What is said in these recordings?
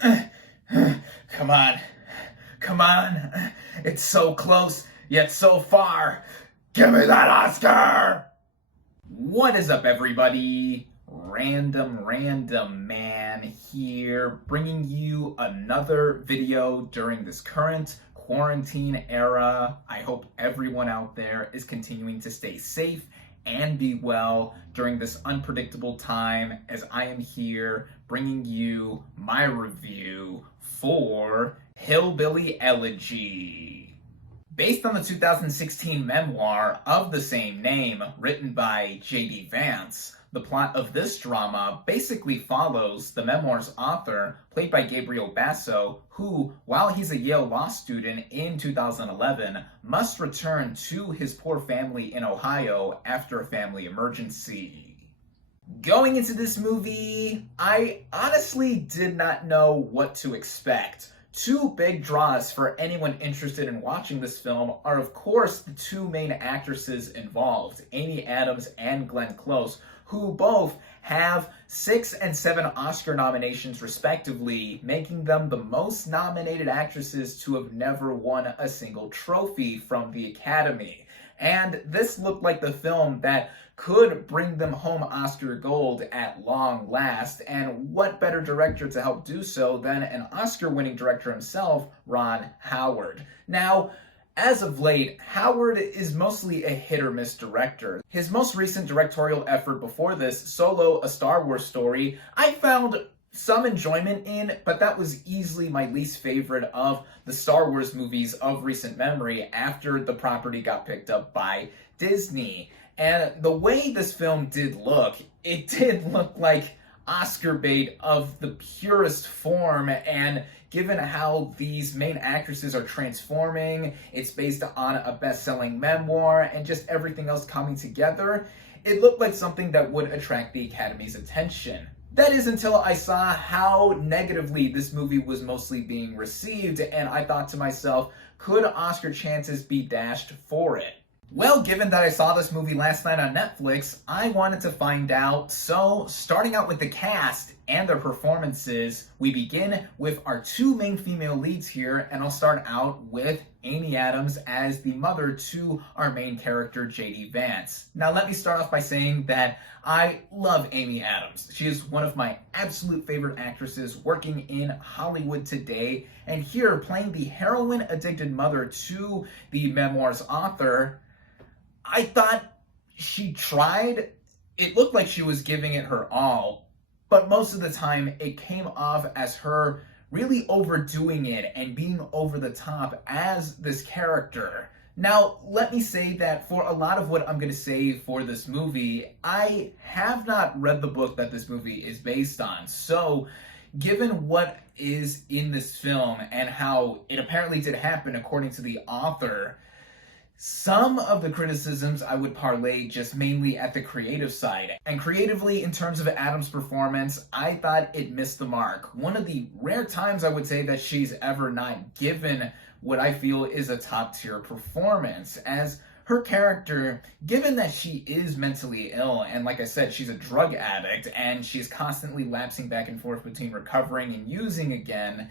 Come on. Come on. It's so close, yet so far. Give me that Oscar! What is up, everybody? Random Man here, bringing you another video during this current quarantine era. I hope everyone out there is continuing to stay safe and be well during this unpredictable time, as I am here bringing you my review for Hillbilly Elegy. Based on the 2016 memoir of the same name, written by J.D. Vance, the plot of this drama basically follows the memoir's author, played by Gabriel Basso, who, while he's a Yale law student in 2011, must return to his poor family in Ohio after a family emergency. Going into this movie, I honestly did not know what to expect. Two big draws for anyone interested in watching this film are, of course, the two main actresses involved, Amy Adams and Glenn Close, who both have 6 and 7 Oscar nominations respectively, making them the most nominated actresses to have never won a single trophy from the Academy. And this looked like the film that could bring them home Oscar gold at long last, and what better director to help do so than an Oscar-winning director himself, Ron Howard. Now, as of late, Howard is mostly a hit-or-miss director. His most recent directorial effort before this, Solo: A Star Wars Story, I found some enjoyment in, but that was easily my least favorite of the Star Wars movies of recent memory after the property got picked up by Disney. And the way this film did look, it did look like Oscar bait of the purest form, and given how these main actresses are transforming, it's based on a best-selling memoir, and just everything else coming together, it looked like something that would attract the Academy's attention. That is until I saw how negatively this movie was mostly being received, and I thought to myself, could Oscar chances be dashed for it? Well, given that I saw this movie last night on Netflix, I wanted to find out. So, starting out with the cast and their performances, we begin with our two main female leads here, and I'll start out with Amy Adams as the mother to our main character, J.D. Vance. Now, let me start off by saying that I love Amy Adams. She is one of my absolute favorite actresses working in Hollywood today, and here, playing the heroin-addicted mother to the memoir's author, I thought she tried. It looked like she was giving it her all, but most of the time it came off as her really overdoing it and being over the top as this character. Now, let me say that for a lot of what I'm going to say for this movie, I have not read the book that this movie is based on. So, given what is in this film and how it apparently did happen according to the author, some of the criticisms I would parlay just mainly at the creative side. And creatively, in terms of Adam's performance, I thought it missed the mark. One of the rare times I would say that she's ever not given what I feel is a top-tier performance, as her character, given that she is mentally ill, and like I said, she's a drug addict, and she's constantly lapsing back and forth between recovering and using again,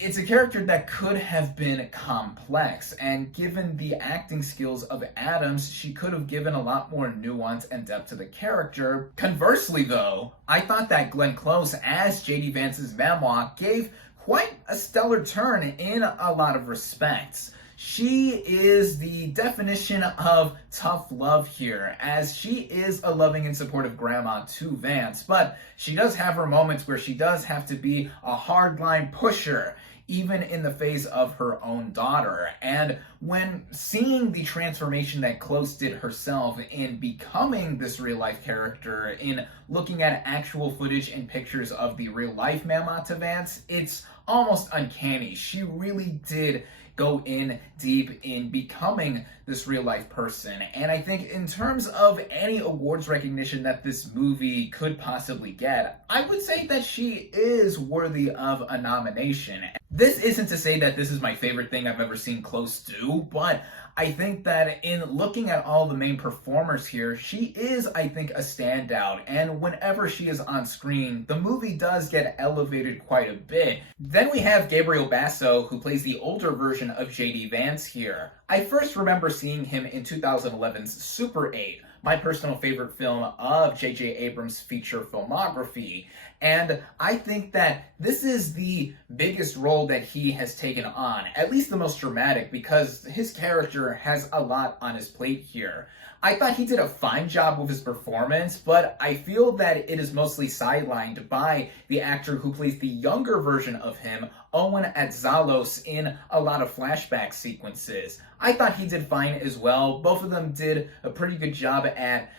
it's a character that could have been complex, and given the acting skills of Adams, she could have given a lot more nuance and depth to the character. Conversely, though, I thought that Glenn Close as J.D. Vance's memoir gave quite a stellar turn in a lot of respects. She is the definition of tough love here, as she is a loving and supportive grandma to Vance, but she does have her moments where she does have to be a hardline pusher, even in the face of her own daughter. And when seeing the transformation that Close did herself in becoming this real-life character, in looking at actual footage and pictures of the real-life Mama to Vance, it's almost uncanny. She really did go in deep in becoming this real-life person. And I think in terms of any awards recognition that this movie could possibly get, I would say that she is worthy of a nomination. This isn't to say that this is my favorite thing I've ever seen close to, but I think that in looking at all the main performers here, she is, I think, a standout. And whenever she is on screen, the movie does get elevated quite a bit. Then we have Gabriel Basso, who plays the older version of J.D. Vance here. I first remember seeing him in 2011's Super 8, my personal favorite film of J.J. Abrams' feature filmography. And I think that this is the biggest role that he has taken on, at least the most dramatic, because his character has a lot on his plate here. I thought he did a fine job with his performance, but I feel that it is mostly sidelined by the actor who plays the younger version of him, Owen Atzalos, in a lot of flashback sequences. I thought he did fine as well. Both of them did a pretty good job at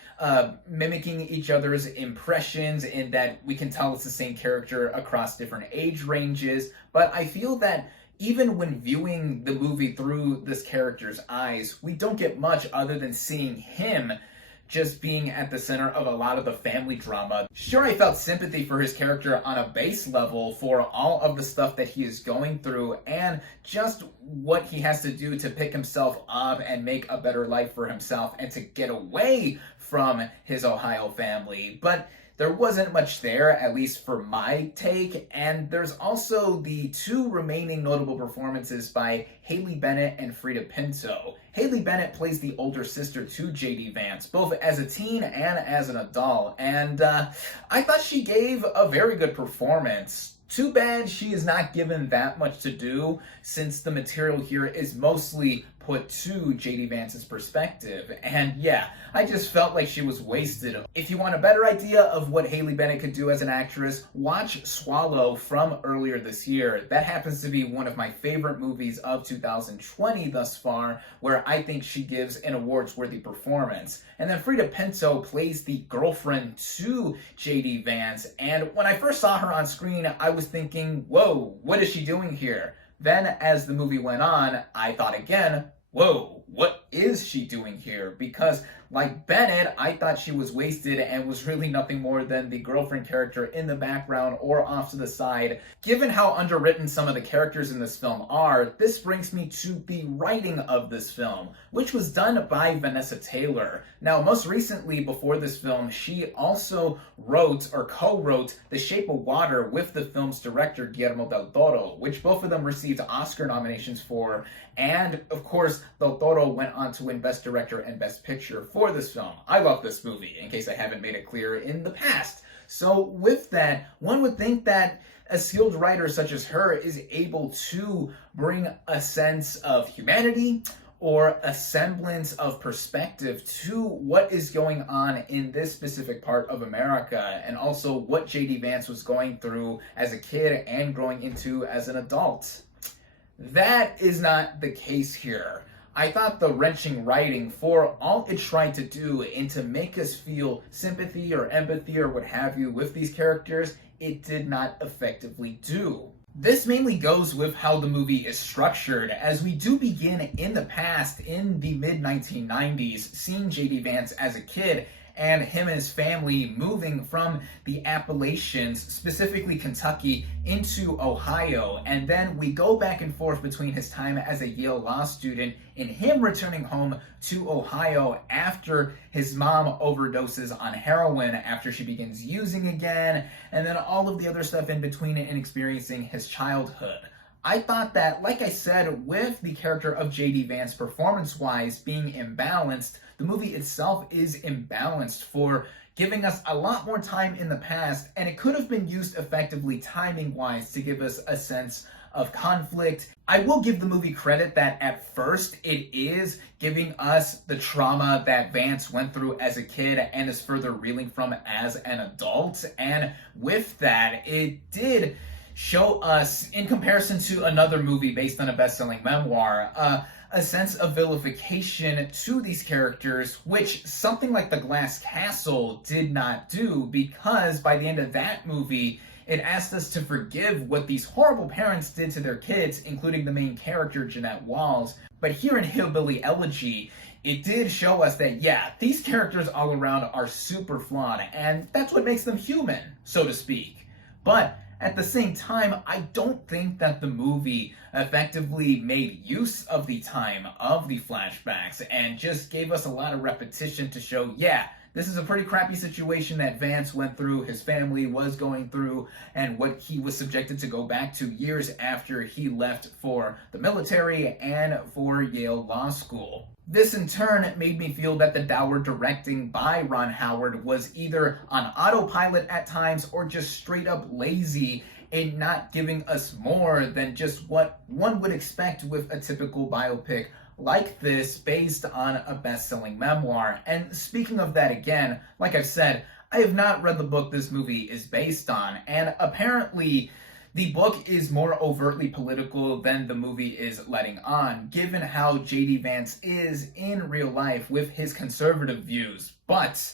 mimicking each other's impressions, in that we can tell it's the same character across different age ranges. But I feel that even when viewing the movie through this character's eyes, we don't get much other than seeing him just being at the center of a lot of the family drama. Sure, I felt sympathy for his character on a base level for all of the stuff that he is going through and just what he has to do to pick himself up and make a better life for himself and to get away from his Ohio family. But there wasn't much there, at least for my take, and there's also the two remaining notable performances by Haley Bennett and Frida Pinto. Haley Bennett plays the older sister to J.D. Vance, both as a teen and as an adult, and I thought she gave a very good performance. Too bad she is not given that much to do, since the material here is mostly put to J.D. Vance's perspective. And yeah, I just felt like she was wasted. If you want a better idea of what Haley Bennett could do as an actress, watch Swallow from earlier this year. That happens to be one of my favorite movies of 2020 thus far, where I think she gives an awards-worthy performance. And then Frida Pinto plays the girlfriend to J.D. Vance, and when I first saw her on screen, I was thinking, whoa, what is she doing here? Then, as the movie went on, I thought again, whoa, what is she doing here? Because, like Bennett, I thought she was wasted and was really nothing more than the girlfriend character in the background or off to the side. Given how underwritten some of the characters in this film are, this brings me to the writing of this film, which was done by Vanessa Taylor. Now, most recently, before this film, she also wrote or co-wrote The Shape of Water with the film's director, Guillermo del Toro, which both of them received Oscar nominations for, and of course, del Toro went on to win Best Director and Best Picture for this film. I love this movie, in case I haven't made it clear in the past. So with that, one would think that a skilled writer such as her is able to bring a sense of humanity or a semblance of perspective to what is going on in this specific part of America, and also what J.D. Vance was going through as a kid and growing into as an adult. That is not the case here. I thought the wrenching writing, for all it tried to do and to make us feel sympathy or empathy or what have you with these characters, it did not effectively do. This mainly goes with how the movie is structured, as we do begin in the past, in the mid-1990s, seeing J.D. Vance as a kid and him and his family moving from the Appalachians, specifically Kentucky, into Ohio. And then we go back and forth between his time as a Yale law student and him returning home to Ohio after his mom overdoses on heroin, after she begins using again, and then all of the other stuff in between it and experiencing his childhood. I thought that, like I said, with the character of J.D. Vance performance-wise being imbalanced, the movie itself is imbalanced for giving us a lot more time in the past, and it could have been used effectively timing-wise to give us a sense of conflict. I will give the movie credit that at first it is giving us the trauma that Vance went through as a kid and is further reeling from as an adult, and with that, it did show us, in comparison to another movie based on a best-selling memoir, a sense of vilification to these characters, which something like The Glass Castle did not do, because by the end of that movie, it asked us to forgive what these horrible parents did to their kids, including the main character, Jeanette Walls. But here in Hillbilly Elegy, it did show us that, yeah, these characters all around are super flawed, and that's what makes them human, so to speak. But at the same time, I don't think that the movie effectively made use of the time of the flashbacks and just gave us a lot of repetition to show, yeah, this is a pretty crappy situation that Vance went through, his family was going through, and what he was subjected to go back to years after he left for the military and for Yale Law School. This in turn made me feel that the dour directing by Ron Howard was either on autopilot at times or just straight up lazy in not giving us more than just what one would expect with a typical biopic like this based on a best-selling memoir. And speaking of that again, like I've said, I have not read the book this movie is based on, and apparently the book is more overtly political than the movie is letting on, given how J.D. Vance is in real life with his conservative views. But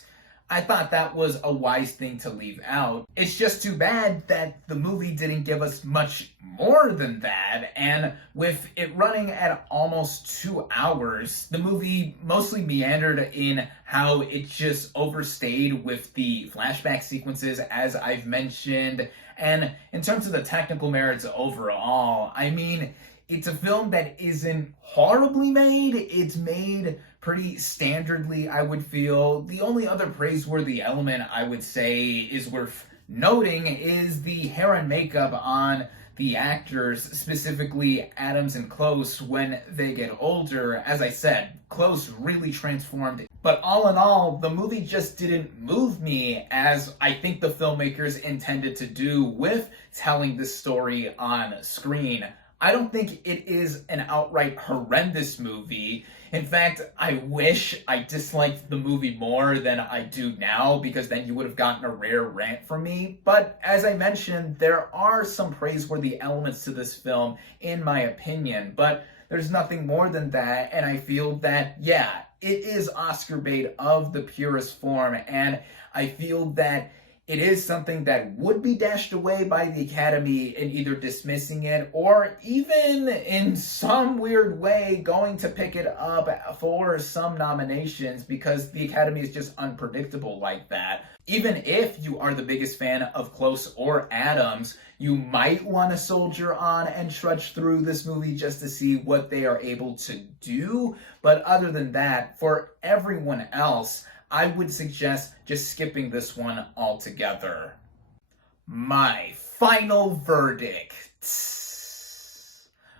I thought that was a wise thing to leave out. It's just too bad that the movie didn't give us much more than that, and with it running at almost 2 hours, the movie mostly meandered in how it just overstayed with the flashback sequences, as I've mentioned, and in terms of the technical merits overall, I mean, it's a film that isn't horribly made. It's made pretty standardly, I would feel. The only other praiseworthy element I would say is worth noting is the hair and makeup on the actors, specifically Adams and Close, when they get older. As I said, Close really transformed. But all in all, the movie just didn't move me as I think the filmmakers intended to do with telling this story on screen. I don't think it is an outright horrendous movie. In fact, I wish I disliked the movie more than I do now, because then you would have gotten a rare rant from me. But as I mentioned, there are some praiseworthy elements to this film, in my opinion. But there's nothing more than that, and I feel that, yeah, it is Oscar bait of the purest form, and I feel that it is something that would be dashed away by the Academy in either dismissing it or even in some weird way going to pick it up for some nominations, because the Academy is just unpredictable like that. Even if you are the biggest fan of Close or Adams, you might want to soldier on and trudge through this movie just to see what they are able to do. But other than that, for everyone else, I would suggest just skipping this one altogether. My final verdict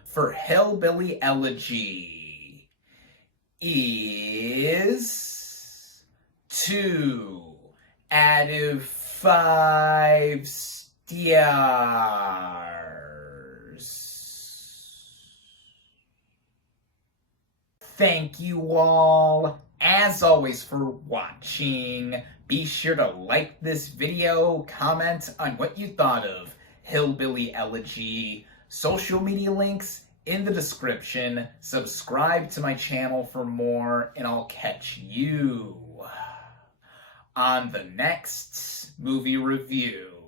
for Hillbilly Elegy is 2 out of 5 stars. Thank you all, as always, for watching. Be sure to like this video, comment on what you thought of Hillbilly Elegy. Social media links in the description. Subscribe to my channel for more, and I'll catch you on the next movie review.